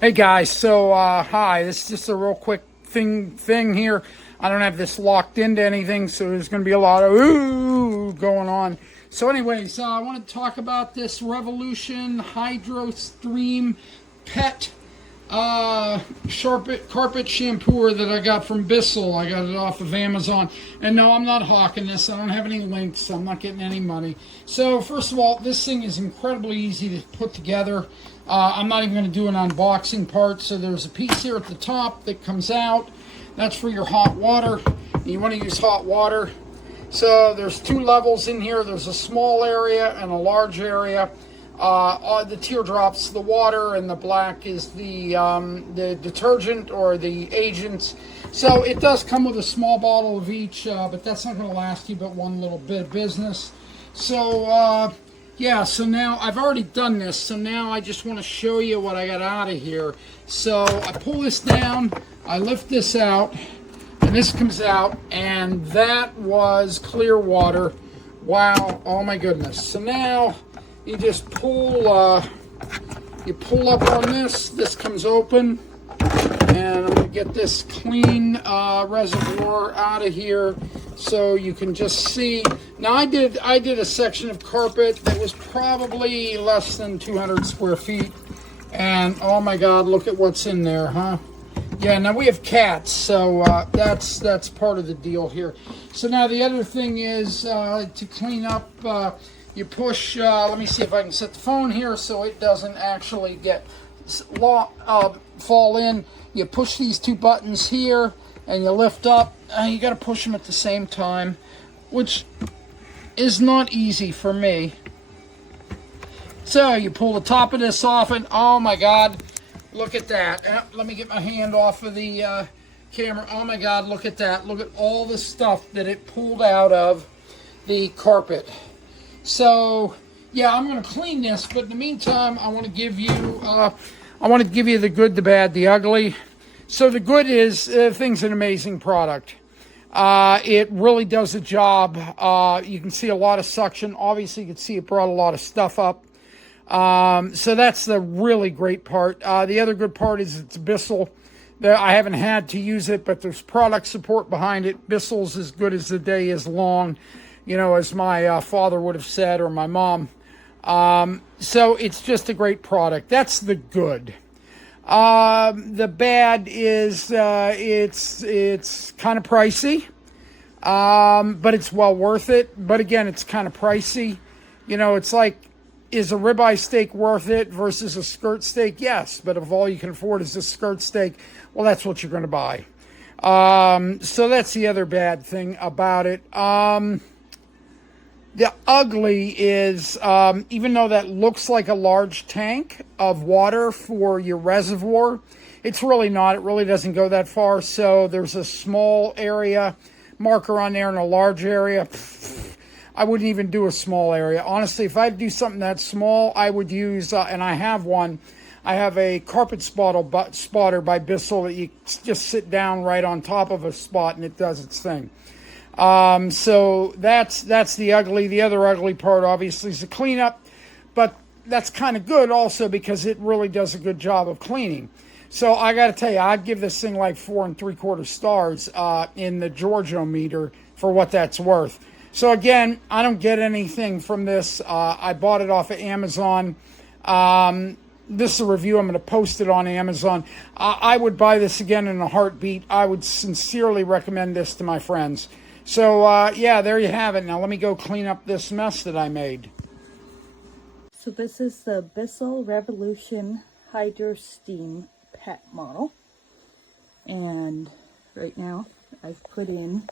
Hey guys, so hi, this is just a real quick thing here. I don't have this locked into anything, so there's going to be a lot of ooh going on. So anyways, I want to talk about this Revolution HydroSteam Pet carpet shampooer that I got from BISSELL. I got it off of Amazon. And no, I'm not hawking this. I don't have any links. I'm not getting any money. So first of all, this thing is incredibly easy to put together. I'm not even going to do an unboxing part. So there's a piece here at the top that comes out. That's for your hot water. You want to use hot water. So there's two levels in here. There's a small area and a large area. The teardrops, the water, and the black is the detergent or the agents. So it does come with a small bottle of each, but that's not going to last you but one little bit of business. So yeah, so now I've already done this, so now I just want to show you what I got out of here. So I pull this down, I lift this out, and this comes out, and that was clear water. Wow, oh my goodness. So now you just pull up on this comes open, and I'm going to get this clean reservoir out of here so you can just see. Now I did a section of carpet that was probably less than 200 square feet, and oh my god, look at what's in there, huh? Yeah, now we have cats, so that's part of the deal here. So now the other thing is to clean up, you push, let me see if I can set the phone here so it doesn't actually get fall in. You push these two buttons here and you lift up, and you got to push them at the same time, which is not easy for me. So you pull the top of this off, and oh my god, look at that. Let me get my hand off of the camera. Oh my god, look at that. Look at all the stuff that it pulled out of the carpet. So yeah, I'm going to clean this, but in the meantime, I want to give you the good, the bad, the ugly. So the good is, thing's an amazing product. It really does the job. You can see a lot of suction. Obviously, you can see it brought a lot of stuff up. So that's the really great part. The other good part is it's BISSELL. I haven't had to use it, but there's product support behind it. BISSELL's as good as the day is long, you know, as my father would have said, or my mom. So it's just a great product. That's the good. The bad is it's kind of pricey, but it's well worth it. But again, it's kind of pricey. You know, it's like, is a ribeye steak worth it versus a skirt steak? Yes, but if all you can afford is a skirt steak, well, that's what you're going to buy. So that's the other bad thing about it. The ugly is, even though that looks like a large tank of water for your reservoir, it's really not. It really doesn't go that far. So there's a small area marker on there and a large area. I wouldn't even do a small area. Honestly, if I'd do something that small, I would use, and I have one, I have a carpet spotter by BISSELL that you just sit down right on top of a spot and it does its thing. So that's the ugly. The other ugly part, obviously, is the cleanup, but that's kind of good also because it really does a good job of cleaning. So I got to tell you, I'd give this thing like 4 3/4 stars in the Georgiometer for what that's worth. So again, I don't get anything from this. I bought it off of Amazon. This is a review. I'm going to post it on Amazon. I would buy this again in a heartbeat. I would sincerely recommend this to my friends. So, yeah, there you have it. Now, let me go clean up this mess that I made. So this is the BISSELL Revolution HydroSteam Pet model. And right now, I've put in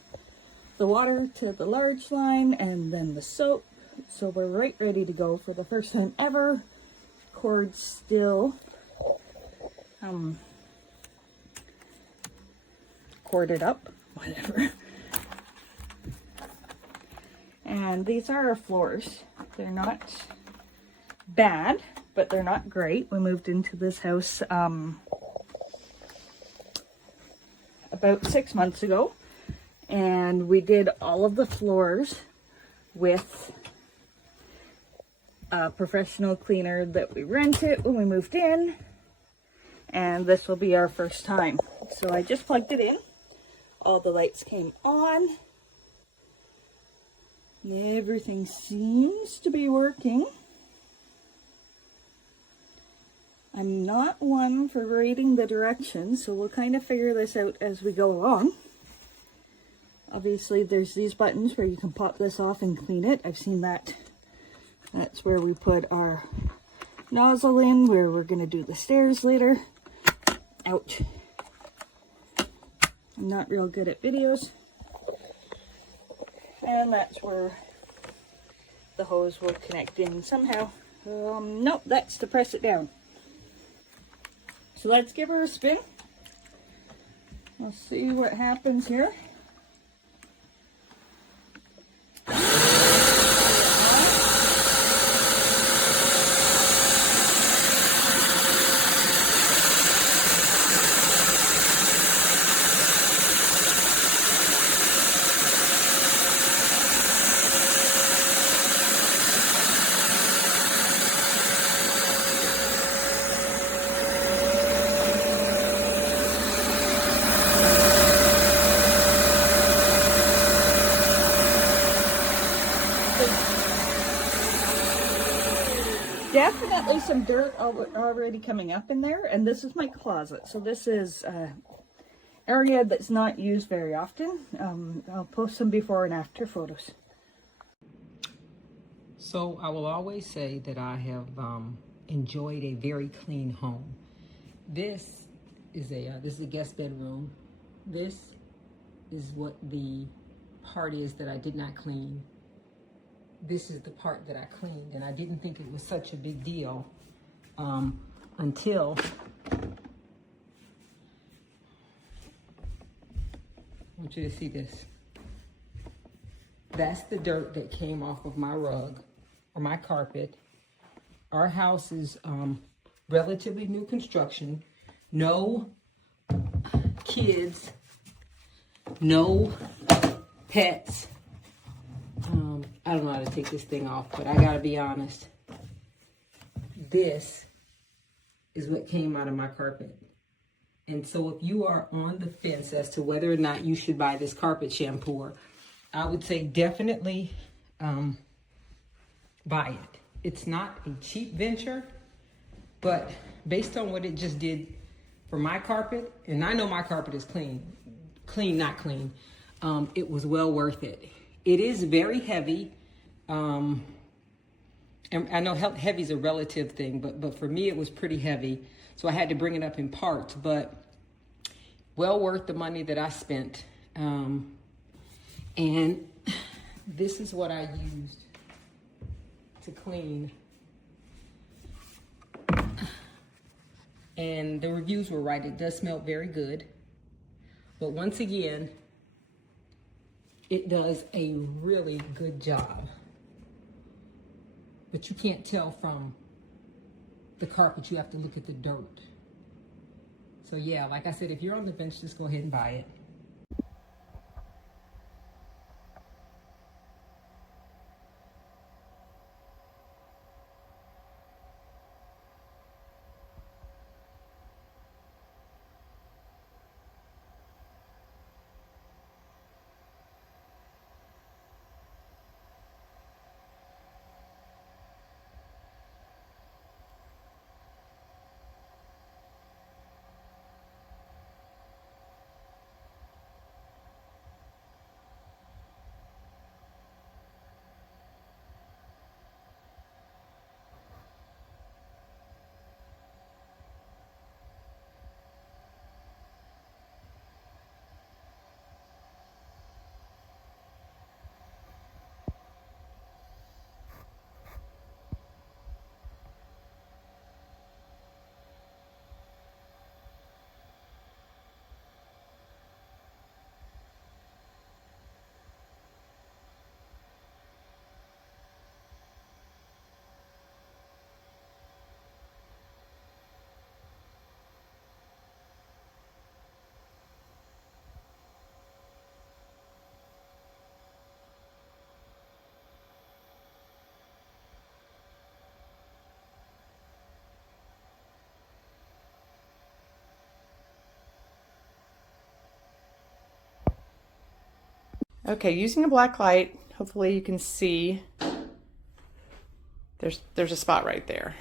the water to the large line and then the soap. So we're right ready to go for the first time ever. Cord still corded up, whatever. And these are our floors. They're not bad, but they're not great. We moved into this house about 6 months ago, and we did all of the floors with a professional cleaner that we rented when we moved in. and this will be our first time. So I just plugged it in. All the lights came on. Everything seems to be working. I'm not one for reading the directions, so we'll kind of figure this out as we go along. Obviously, there's these buttons where you can pop this off and clean it. I've seen that. That's where we put our nozzle in, where we're going to do the stairs later. Ouch. I'm not real good at videos. And that's where the hose will connect in somehow. Nope, that's to press it down. So let's give her a spin. We'll see what happens here. Definitely some dirt already coming up in there, and this is my closet. So this is area that's not used very often. I'll post some before and after photos. So I will always say that I have enjoyed a very clean home. This is a guest bedroom. This is what the part is that I did not clean. This is the part that I cleaned, and I didn't think it was such a big deal until I want you to see this. That's the dirt that came off of my rug or my carpet. Our house is relatively new construction, no kids, no pets. I don't know how to take this thing off, but I gotta be honest. This is what came out of my carpet. And so if you are on the fence as to whether or not you should buy this carpet shampooer, I would say definitely buy it. It's not a cheap venture, but based on what it just did for my carpet, and I know my carpet is clean, not clean, it was well worth it. It is very heavy. And I know heavy is a relative thing, but for me it was pretty heavy. So I had to bring it up in parts, but well worth the money that I spent. And this is what I used to clean. And the reviews were right. It does smell very good. But once again, it does a really good job. But you can't tell from the carpet. You have to look at the dirt. So yeah, like I said, if you're on the bench, just go ahead and buy it. Okay, using a black light, hopefully you can see there's a spot right there.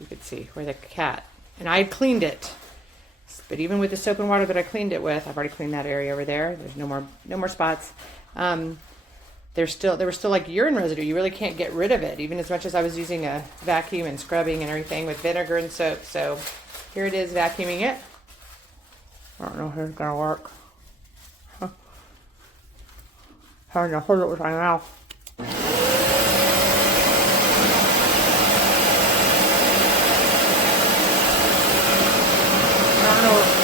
You could see where the cat, and I had cleaned it. But even with the soap and water that I cleaned it with, I've already cleaned that area over there. There's no more spots. There was still like urine residue. You really can't get rid of it, even as much as I was using a vacuum and scrubbing and everything with vinegar and soap. So here it is, vacuuming it. I don't know if it's gonna work. Trying to hold it with my mouth. I don't know.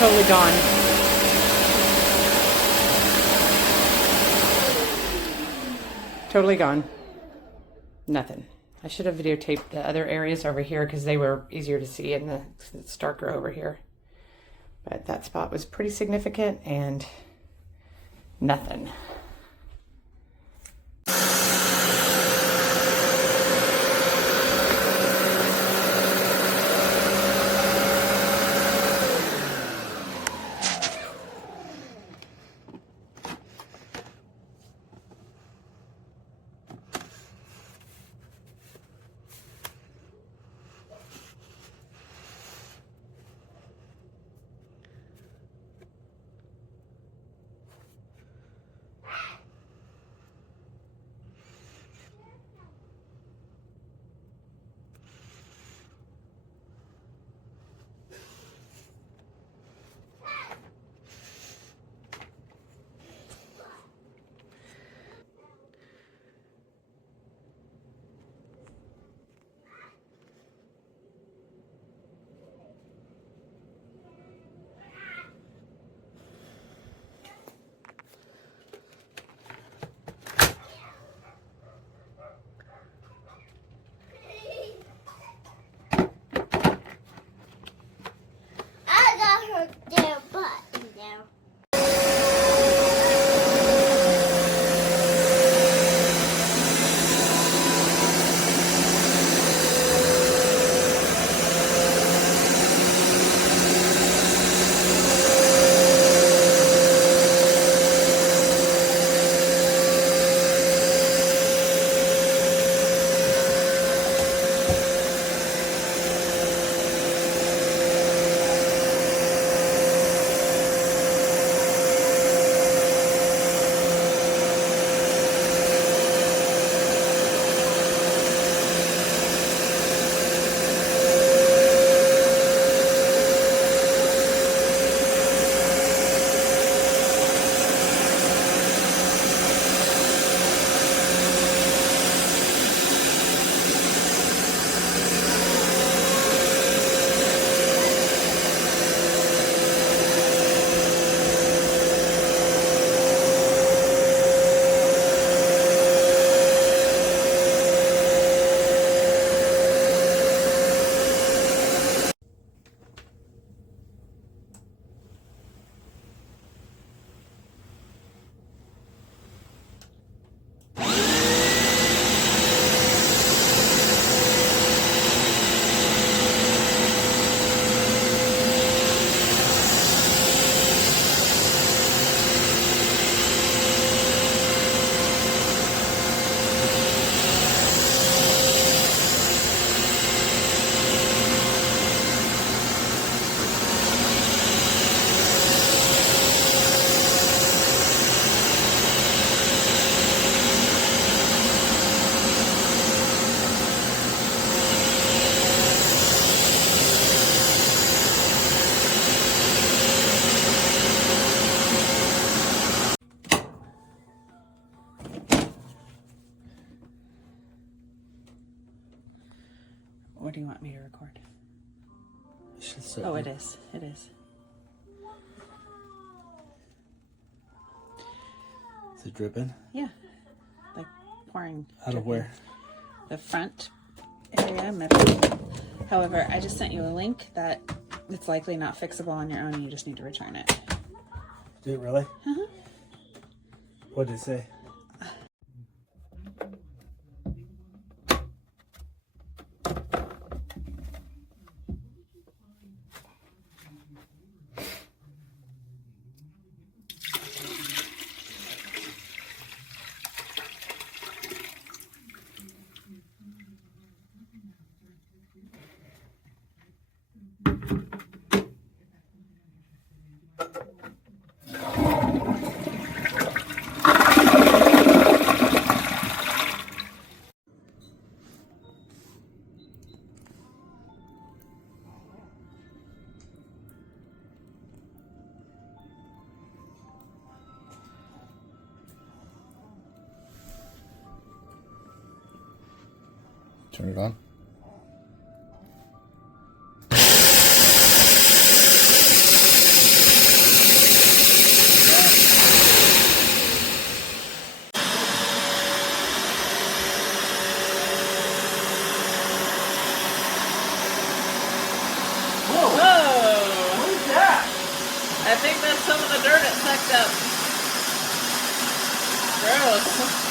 Totally gone. Totally gone. Nothing. I should have videotaped the other areas over here because they were easier to see and it's darker over here. But that spot was pretty significant and nothing. What do you want me to record? Oh, it is. It is. Is it dripping? Yeah. Like pouring Out of where? the front area, middle. However, I just sent you a link that it's likely not fixable on your own, and you just need to return it. Did it really? What did it say? Turn it on. I think that's some of the dirt it sucked up. Gross.